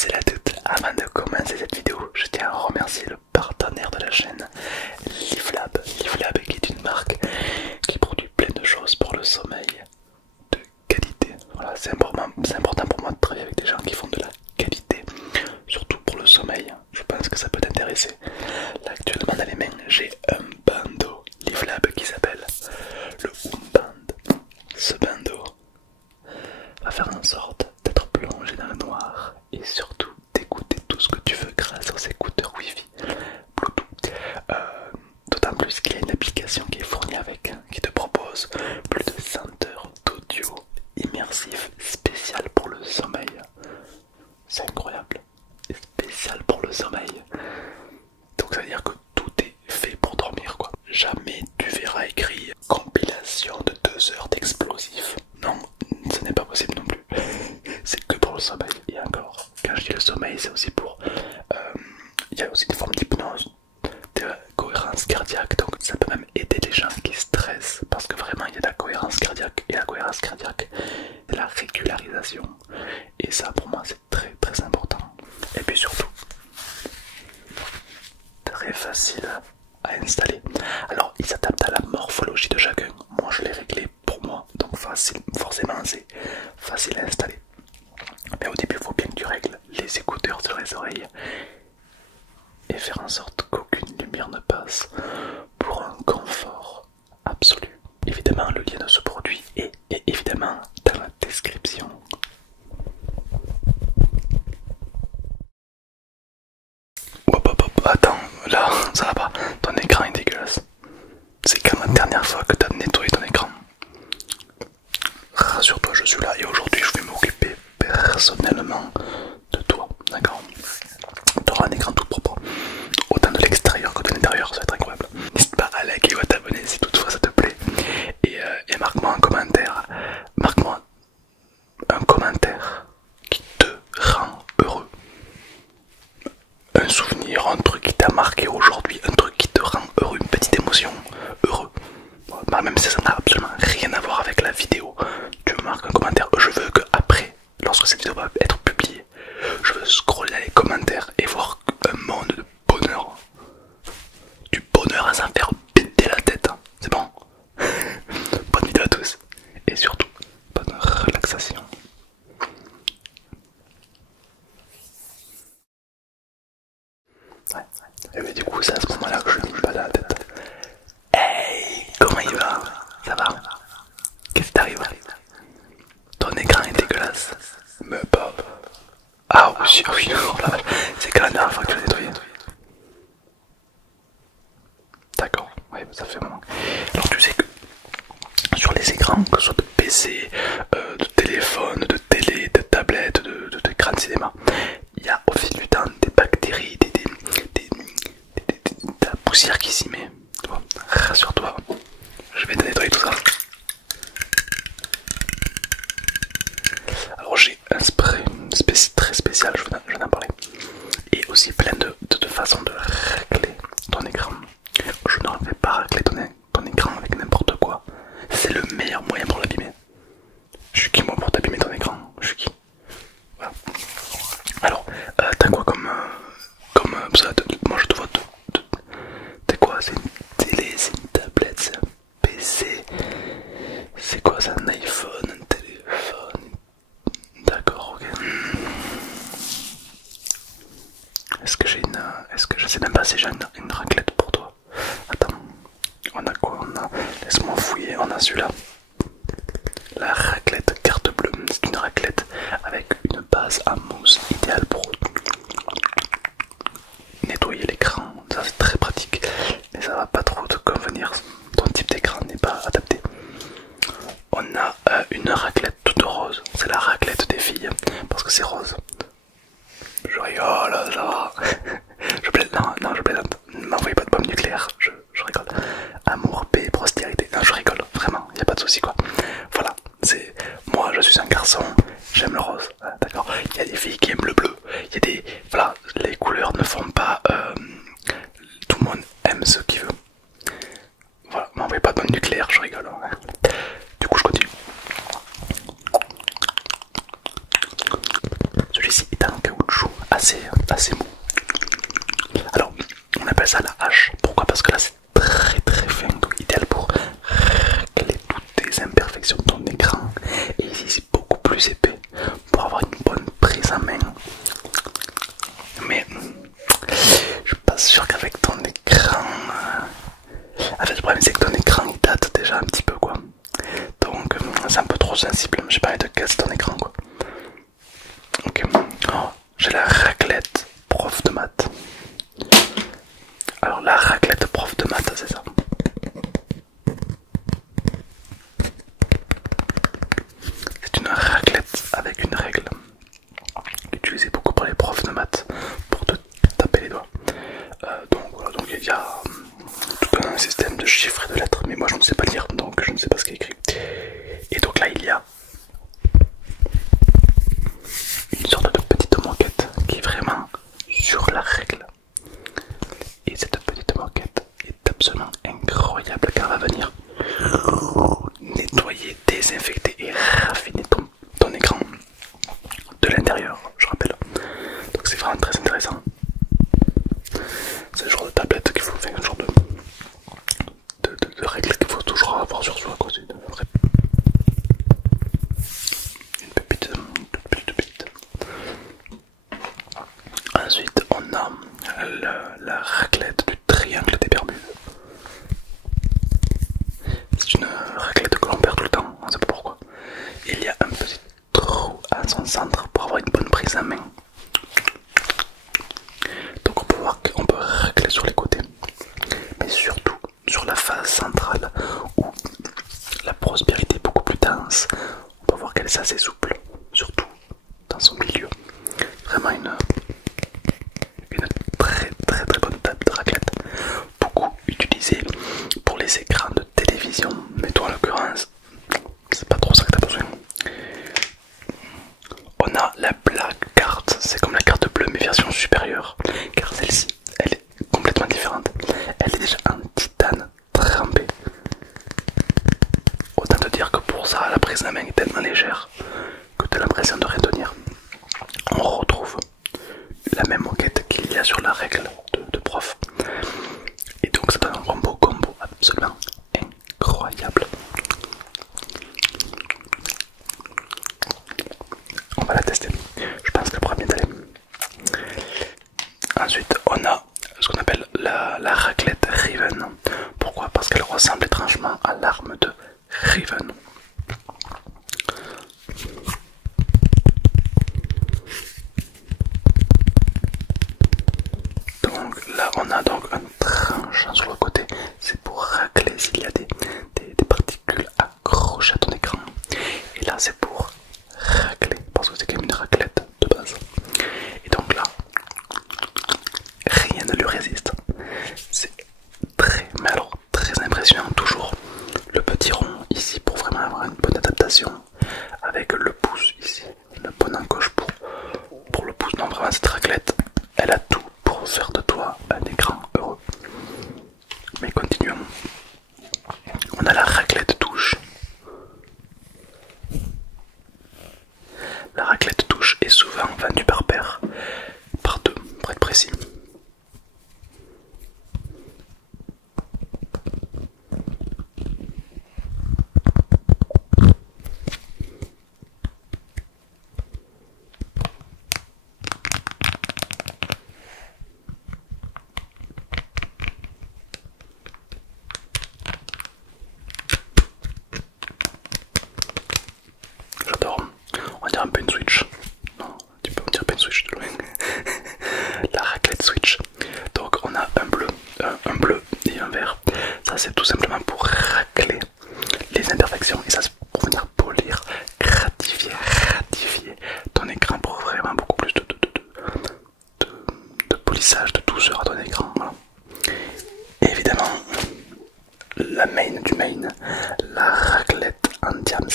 salut à toutes. Avant de commencer cette vidéo, je tiens à remercier le partenaire de la chaîne, Livelab. Livelab qui est une marque qui produit plein de choses pour le sommeil de qualité. Voilà, c'est important pour moi de travailler avec des gens qui font de la qualité, surtout pour le sommeil. Je pense que ça peut t'intéresser. Là actuellement dans les mains, j'ai un bandeau Livelab qui s'appelle le Band. Ce bandeau va faire en sorte d'être plongé dans le noir et surtout d'écouter tout ce que tu veux grâce aux écouteurs Wi-Fi Bluetooth. D'autant plus qu'il y a une application qui est fournie avec, qui te propose plus de 100 heures d'audio immersif spécial pour le sommeil. C'est incroyable, spécial pour le sommeil. Donc ça veut dire que tout est fait pour dormir quoi. Jamais tu verras écrit compilation de 2 heures d'explosifs. Non, ce n'est pas possible non plus. C'est que pour le sommeil. Et encore, quand je dis le sommeil, c'est aussi pour... il y a aussi des formes d'hypnose, de cohérence cardiaque. Donc ça peut même aider les gens qui stressent. Parce que vraiment, il y a de la cohérence cardiaque. Et la cohérence cardiaque, c'est la régularisation. Et ça, pour moi, c'est très très important. Et puis surtout, très facile à installer. Alors, il s'adapte à la morphologie de chacun. Moi, je l'ai réglé pour moi. Donc facile, forcément, c'est facile à installer. Mais au début, il faut bien que tu règles les écouteurs sur les oreilles et faire en sorte qu'aucune lumière ne passe pour un confort absolu. Évidemment, le lien de ce produit est évidemment dans la description. Hop hop hop, attends, là, ça va pas. Ton écran est dégueulasse. C'est quand la dernière fois que tu as nettoyé ton écran. Rassure-toi, je suis là et aujourd'hui je vais m'occuper personnellement de toi, d'accord? Tu auras un écran tout propre, autant de l'extérieur que de l'intérieur, ça va être incroyable. N'hésite pas à liker ou à t'abonner si toutefois ça te plaît. Et marque-moi un commentaire, marque-moi un commentaire qui te rend heureux. Un souvenir, un truc qui t'a marqué aujourd'hui, un truc qui te rend heureux, une petite émotion, heureux. Bah, même si ça n'a absolument rien à voir avec la vidéo, tu me marques un commentaire. Je veux que après, lorsque cette vidéo va être publiée, je veux scroller dans les commentaires et voir un monde de bonheur. Du bonheur à s'en faire péter la tête. C'est bon. Bonne vidéo à tous. Et surtout, bonne relaxation. Ouais. Et mais du coup, c'est à ce moment-là que je me bats la tête. Hey, comment il va? Ça va? Qu'est-ce qui t'arrive? Ton écran est dégueulasse. Mais pas. Ah oui, oh là, c'est quand la dernière fois que tu l'as nettoyé. D'accord, ouais, ça fait un moment. Alors tu sais que sur les écrans, que ce soit de PC, de téléphone, de télé, de tablette, d'écran de cinéma, il y a au fil du temps des bactéries, de la poussière qui s'y met. Rassure-toi, je vais te nettoyer tout ça. Alors j'ai un spray très spécial, je vais en parler. Et aussi plein de façons de régler ton écran. Je ne vais pas régler ton écran avec n'importe quoi. C'est le meilleur moyen pour l'abîmer. Je suis qui moi pour t'abîmer ton écran? Je suis qui? Voilà. Alors, t'as quoi comme ça, moi je te vois t'as quoi? C'est une télé, c'est une tablette, c'est un PC. C'est quoi? C'est un iPhone, un téléphone. D'accord, ok. Est-ce que je sais même pas si j'ai une raclette pour toi? Attends, on a quoi? Laisse-moi fouiller, on a celui-là. La raclette carte bleue, c'est une raclette avec une base à mousse idéale pour nettoyer l'écran. Ça c'est très pratique, mais ça va pas trop te convenir. Ton type d'écran n'est pas adapté. On a une raclette toute rose, c'est la raclette des filles parce que c'est rose. Je rigole, ça va. Je plaisante, non, je plaisante. Ne m'envoyez pas de bombe nucléaire, je rigole. Amour, paix, prospérité. Non, je rigole, vraiment, y a pas de souci quoi. Voilà, c'est. Moi, je suis un garçon, j'aime le rose, d'accord. Il y a des filles qui aiment le bleu. Il y a des. Voilà, les couleurs ne font pas. Tout le monde aime ce qu'il veut. Voilà, m'envoyez pas de bombe nucléaire, je rigole. Hein. Du coup, je continue. Celui-ci est en caoutchouc. assez mou. Alors, on appelle ça la hache. Pourquoi? Parce que là c'est très fin, donc idéal pour régler toutes les imperfections de ton écran. Et ici c'est beaucoup plus épais pour avoir une bonne prise en main. Mais je suis pas sûr qu'avec ton écran... En fait le problème c'est que ton écran il date déjà un petit peu quoi. Donc c'est un peu trop sensible, j'ai pas envie de casser ton écran quoi. Ok, oh, j'ai la raclette prof de maths. Alors la raclette prof de maths c'est ça. C'est une raclette avec une règle utilisée beaucoup par les profs de maths pour te taper les doigts. Donc voilà, donc il y a tout un système de chiffres et de lettres, mais moi je ne sais pas lire donc je ne sais pas ce qu'il y a écrit. Et donc là il y a une sorte de petite moquette qui est vraiment sur la règle. Et cette petite moquette est absolument incroyable car elle va venir nettoyer, désinfecter et raffiner ton écran de l'intérieur, je rappelle. Donc c'est vraiment très intéressant. C'est le genre de tablette qu'il faut faire, un genre de règle qu'il faut toujours avoir sur soi quoi. Une pépite, toute pépite. Ensuite on a la raclette du triangle des Bermudes. C'est une raclette que l'on perd tout le temps, on ne sait pas pourquoi. Il y a un petit trou à son centre pour avoir une bonne prise en main. Donc on peut voir qu'on peut racler sur les côtés, mais surtout sur la face centrale où la prospérité est beaucoup plus dense. On peut voir qu'elle est assez souple, surtout dans son milieu. Vraiment une très bonne table de raclette, beaucoup utilisée pour les écrans de télévision, mais toi en l'occurrence c'est pas trop ça que tu as besoin. On a la black card, c'est comme la carte bleue mais version supérieure, car celle-ci elle est complètement différente. Elle est déjà en titane trempé. Autant te dire que pour ça la prise de main est tellement légère que tu as l'impression de rien tenir. On retrouve la même moquette qu'il y a sur la règle de prof. Et donc ça donne un combo absolument incroyable. On va la tester. Je pense qu'elle pourra bien aller. Ensuite on a ce qu'on appelle la raclette Riven. Pourquoi? Parce qu'elle ressemble étrangement à l'arme de Riven. Donc là on a donc un tranchant sur le côté, c'est pour racler s'il y a des particules accrochées à ton écran. Et là c'est pour racler, parce que c'est quand même une raclette de base. Et donc là, rien ne lui résiste. C'est mais alors très impressionnant toujours. Le petit rond ici pour vraiment avoir une bonne adaptation, avec le pouce ici, le bon encoche pour le pouce. Non vraiment cette raclette, elle a tout pour faire de toi un écran heureux. Mais continuons. On a la raclette touche. La raclette touche est souvent vendue par paire, par deux, pour être précis. J'adore. On dirait un peu une Switch. Non, tu peux me dire pas une Switch de loin. La raclette Switch. Donc on a un bleu et un vert. Ça c'est tout simplement pour racler les imperfections. Et ça c'est pour venir polir, ratifier ton écran pour vraiment beaucoup plus de polissage, de douceur à ton écran. Voilà. Et évidemment, la main du main, la raclette en diams.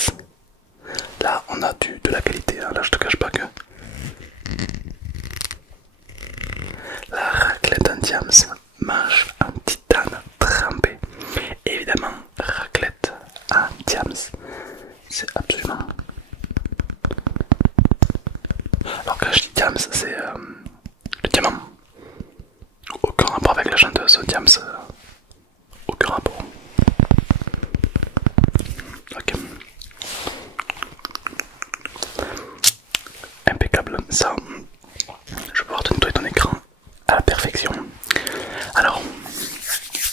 Là on a de la qualité, hein. Là je te cache pas que la raclette en diams mange en titane trempé. Évidemment raclette en diams, c'est absolument... Alors quand je dis diams c'est ça, je vais pouvoir te nettoyer ton écran à la perfection. Alors,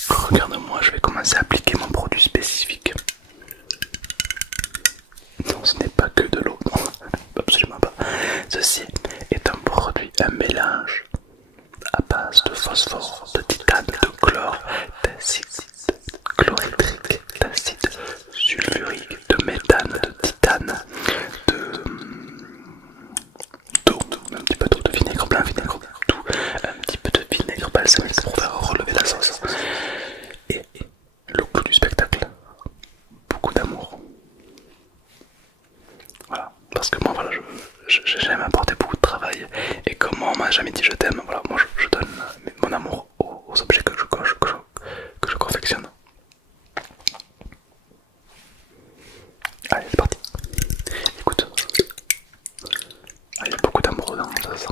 regarde-moi, je vais commencer à appliquer mon produit spécifique. Non, ce n'est pas que de l'eau, non, absolument pas. Ceci est un produit, un mélange à base de phosphore, de titane, de chlore, d'acide chlorhydrique, d'acide sulfurique, de méthane, de titane, d'eau, un petit peu d'eau, de vinaigre blanc, vinaigre tout, un petit peu de vinaigre balsamique pour faire relever la sauce. Et le clou du spectacle, beaucoup d'amour. Voilà, parce que moi voilà, j'aime apporter beaucoup de travail et comme moi on m'a jamais dit je t'aime, voilà, moi je donne mon amour aux objets que je confectionne. Allez, c'est parti. Écoute, il y a beaucoup d'amour dedans, ça sent.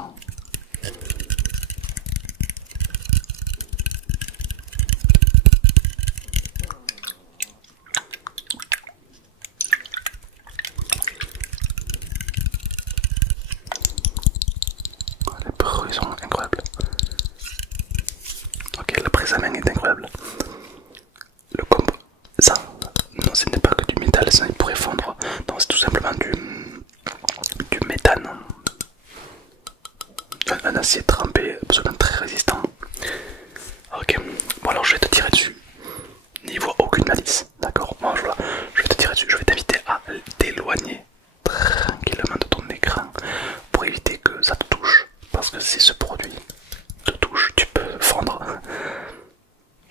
Les bruits sont incroyables. Ok, la prise à main est incroyable. Le combo, ça, non, ce n'est pas que du métal, ça il pourrait fondre. Non, c'est tout simplement du méthane. Un acier trempé, absolument très résistant. Ok, bon alors je vais te tirer dessus. N'y vois aucune malice, d'accord? Bon, voilà, je vais te tirer dessus, je vais t'inviter à t'éloigner tranquillement de ton écran pour éviter que ça te touche. Parce que si ce produit te touche, tu peux fondre.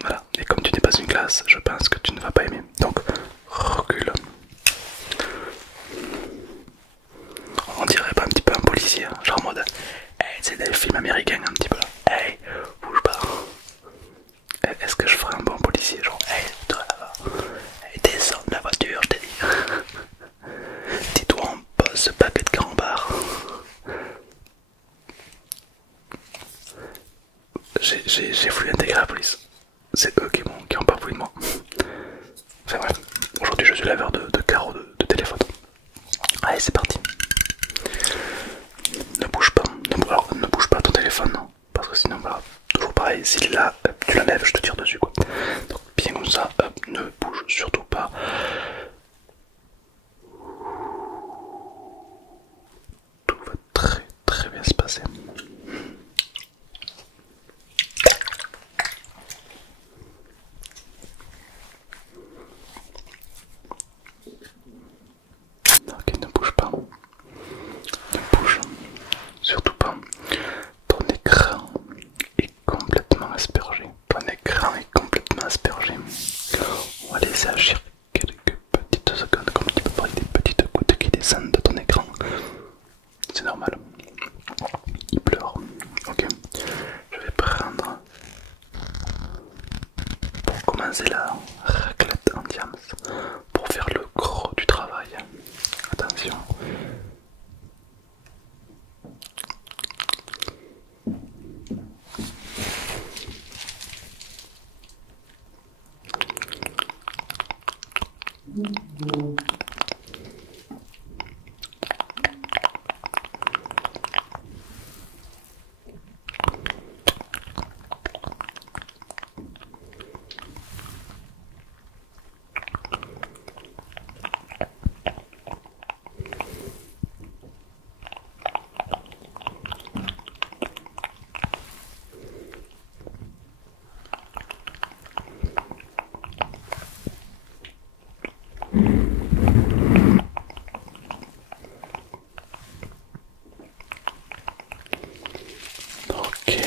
Voilà, et comme tu n'es pas une glace, je pense que tu ne vas pas aimer. Donc, recule. On dirait pas un petit peu un policier, hein, genre en mode hey, c'est des films américains un petit peu là. Hey, bouge pas. Est-ce que je ferais un bon policier? Genre, hey, toi là-bas. Hey, descends de la voiture, je t'ai dit. Dis-toi en pose ce paquet de carambar. J'ai voulu intégrer la police. C'est eux qui ont pas voulu de moi. Enfin bref, aujourd'hui je suis laveur de carreaux de téléphone. Allez, c'est parti. Ne bouge pas, alors, ne bouge pas ton téléphone, non, parce que sinon, voilà, toujours pareil, si là, tu la lèves, je te tire dessus, quoi. Donc, bien comme ça, ne bouge surtout pas. Tout va très très bien se passer. Ok, ne bouge pas. Ne bouge surtout pas. Ton écran est complètement aspergé. Ton écran est complètement aspergé. On va laisser agir quelques petites secondes, comme tu peux voir des petites gouttes qui descendent de ton écran. C'est normal. Il pleure. Ok. Je vais prendre pour commencer la raclette en diams pour faire le gros du travail. Attention. Ok,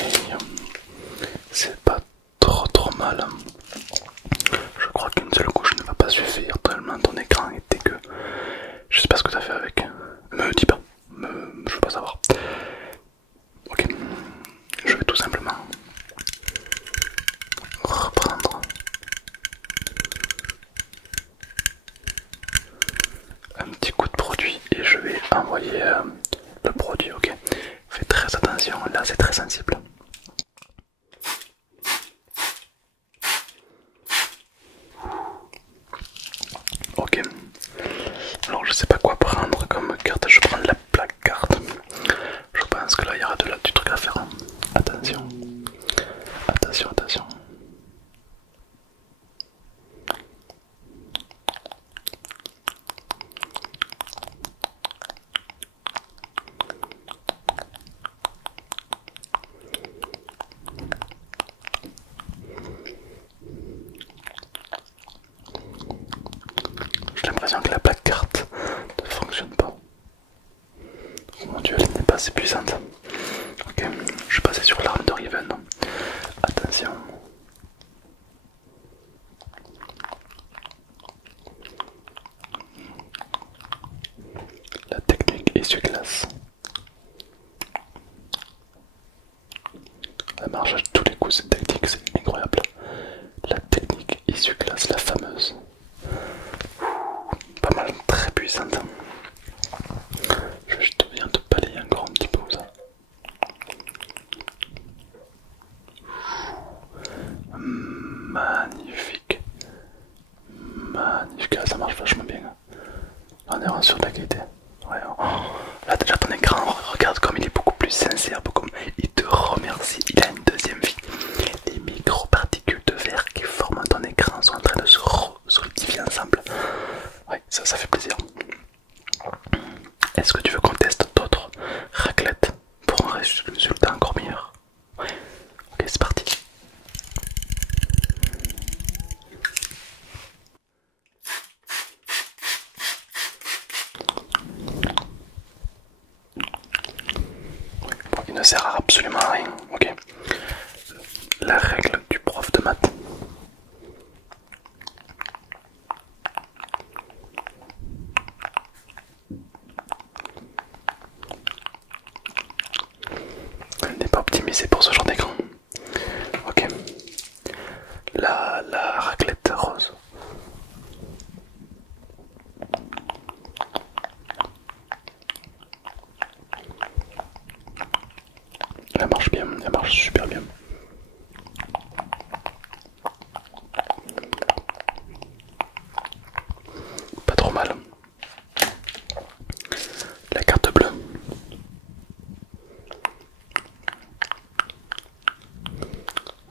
c'est pas trop mal. Je crois qu'une seule couche ne va pas suffire tellement ton écran est dégueu. Je sais pas ce que t'as fait avec. Me dis pas, je veux pas savoir. Ok, je vais tout simplement reprendre un petit coup de produit et je vais envoyer le produit. Ok, fais très attention, là c'est très sensible. Ok, alors je sais pas quoi prendre comme carte, je prends la plaque carte. Je assez puissante. Ok, je vais passer sur l'arme de Riven. Attention. La technique essuie-glace. Elle marche à tous les coups cette technique, c'est incroyable. La technique essuie-glace, la fameuse. Pas mal, très puissante. Je vais juste bien te balayer encore un petit peu ça. Magnifique. Magnifique, ça marche vachement bien. On est vraiment sur de la qualité. Ouais, oh. Là déjà ton écran, regarde comme il est beaucoup plus sincère, beaucoup... il te remercie, il a une deuxième vie. Les micro-particules de verre qui forment ton écran sont en train de se solidifier ensemble. Ouais, ça fait plaisir. Est-ce que tu veux qu'on teste d'autres raclettes pour un résultat encore meilleur? Ouais, ok, c'est parti. Bon, il ne sert à absolument rien, ok. La règle du prof de maths. Elle n'est pas optimisée pour ce genre d'écran. Ok. La raclette rose. Elle marche bien, elle marche super bien. Pas trop mal. La carte bleue.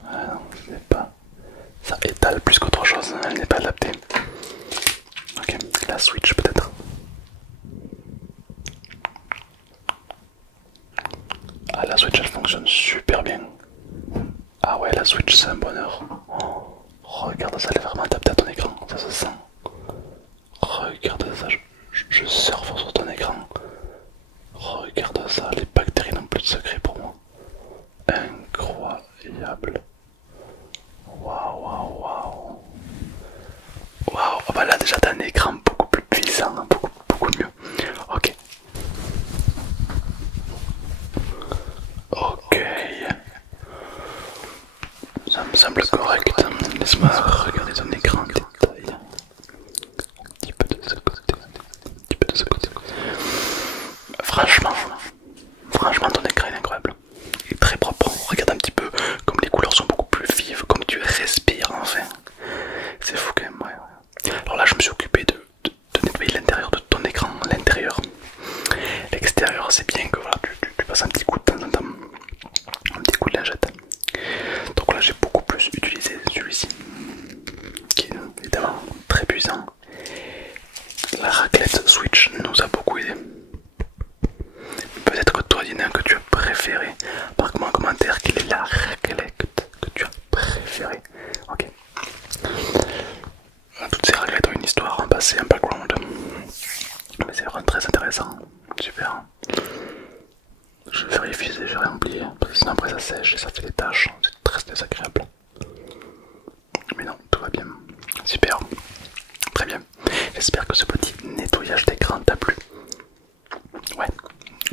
Ah non, c'est pas. Ça étale plus qu'autre chose, elle n'est pas adaptée. Ok, la Switch peut-être. Ah, la Switch elle fonctionne super bien. Ah ouais, la Switch c'est un bonheur. Oh, regarde ça, elle est vraiment adaptée à ton écran, ça se sent. Regarde ça, je surfe sur ton écran. Regarde ça, les bactéries n'ont plus de secret pour moi. Incroyable. Waouh, waouh, waouh. Waouh, oh bah là déjà t'as un écran beaucoup plus puissant, hein, beaucoup mieux. Ok. Ok. Ça me semble correct. Laisse-moi regarder ton écran en détail. Un petit peu de ce côté, un petit peu de ce côté. Franchement ton écran est incroyable. Il est très propre. Regarde un petit peu comme les couleurs sont beaucoup plus vives, comme tu respires enfin. C'est fou quand même, ouais. Alors là je me suis occupé de nettoyer l'intérieur de ton écran, l'intérieur. L'extérieur c'est bien que voilà, tu passes un petit coup de temps en temps, un petit coup de lingette. Donc là j'ai beaucoup plus utilisé celui-ci, qui est évidemment très puissant. La raclette Switch nous a beaucoup aidé. Peut-être que toi, il y en a un que tu as préféré. Marque-moi en commentaire quelle est la raclette que tu as préférée. Ok. Toutes ces raclettes ont une histoire, un passé, un background. Mais c'est vraiment très intéressant. Super. Je vérifie si j'ai rien oublié. Parce que sinon après ça sèche et ça fait des taches. C'est très désagréable. Mais non, tout va bien. Super. Très bien. J'espère que ce petit nettoyage d'écran t'a plu. Ouais.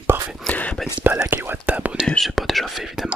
Parfait. Bah, n'hésite pas à liker ou à t'abonner, c'est pas déjà fait évidemment.